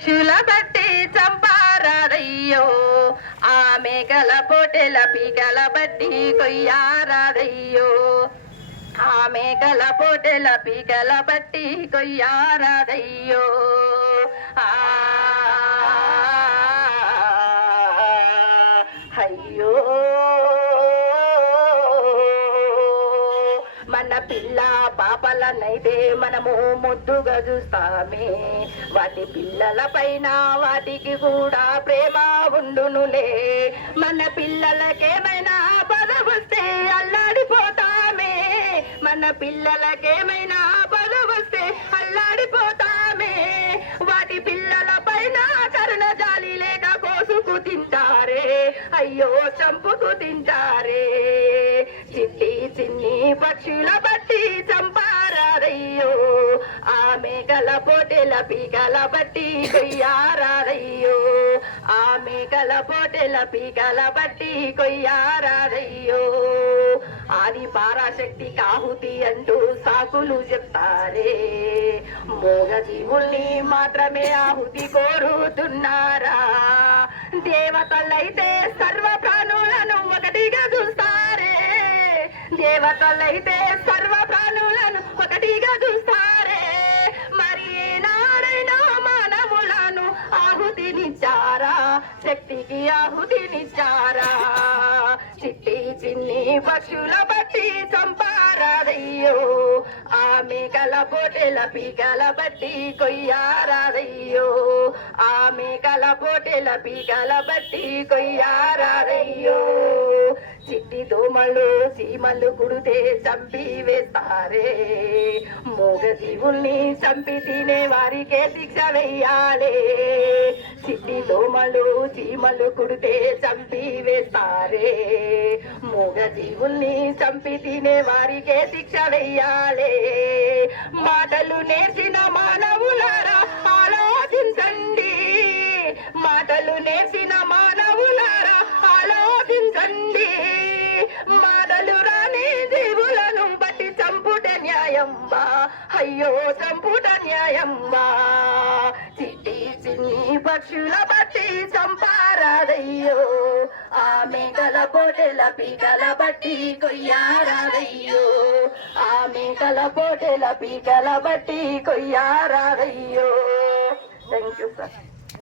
పక్షుల బట్టి చంపారాదయ్యో ఆ మేకల పొటెల పీకల బట్టి కొయ్యారాదయ్యో ఆ మేకల పొటెల పీకల బట్టి కొయ్యారాదయ్యో అయ్యో మన పిల్ల పాపలనైతే మనము ముద్దుగా చూస్తామే వాటి పిల్లల పైన వాటికి కూడా ప్రేమ ఉండునులే మన పిల్లలకేమైనా బాధ వస్తే అల్లాడిపోతామే మన పిల్లలకేమైనా బాధ వస్తే అల్లాడిపోతామే వాటి పిల్లల పైన కరుణ జాలి లేక కోసుకు తింటారే అయ్యో చంపుకు తింటారే చిట్టి చిన్ని పక్షుల బట్టి చంపారారయ్యో ఆ మేకల పొటెల పీకల బట్టి కొయ్యారారయ్యో ఆ మేకల పొటెల పీకల బట్టి కొయ్యారారయ్యో ఆది పరాశక్తి కాహుతి అంటూ సాకులు చెప్తారే మోగ జీవుల్ని మాత్రమే ఆహుతి కోరుతున్నారా దేవతలైతే సర్వ ప్రాణులను ఒకటిగా చూస్తారే దేవతలైతే సర్వ ప్రాణులను ఒకటిగా చూస్తారే మరి నాడైనా మానవులను ఆహుతినిచ్చారా శక్తికి ఆహుతినిచ్చారా చిట్టి చిన్ని పక్షుల బట్టి చంపారాదయ్యో ఆ మేకల పొటెల పీకల బట్టి కొయ్యారాదయ్యో ఆ మేకల పొటెల పీకల బట్టి కొయ్యారాదయ్యో చిట్టి దోమలు చీమలు కుడితే చంపి వేస్తారే మోగ జీవుల్ని చంపి తినే వారికే శిక్ష వెయ్యాలే చిట్టి దోమలు చీమలు కుడితే చంపి వేస్తారే మోగ జీవుల్ని చంపి తినే వారికే శిక్ష వెయ్యాలే మాటలు నేర్చిన మానవులారా ఆలోచించండి మాటలు నేర్చిన మానవులారా ఆలోచించండి మాటలు రాని జీవులను బట్టి చంపుట న్యాయంబా అయ్యో చంపుట న్యాయంబా చిట్టి చిన్ని పక్షుల బట్టి చంపారాదయ్యో ఆ మేకల పొటెల పీకల బట్టి కొయ్యారాదయ్యో ఆ మేకల పొటెల పీకల బట్టి కొయ్యారాదయ్యో థ్యాంక్ యూ సార్.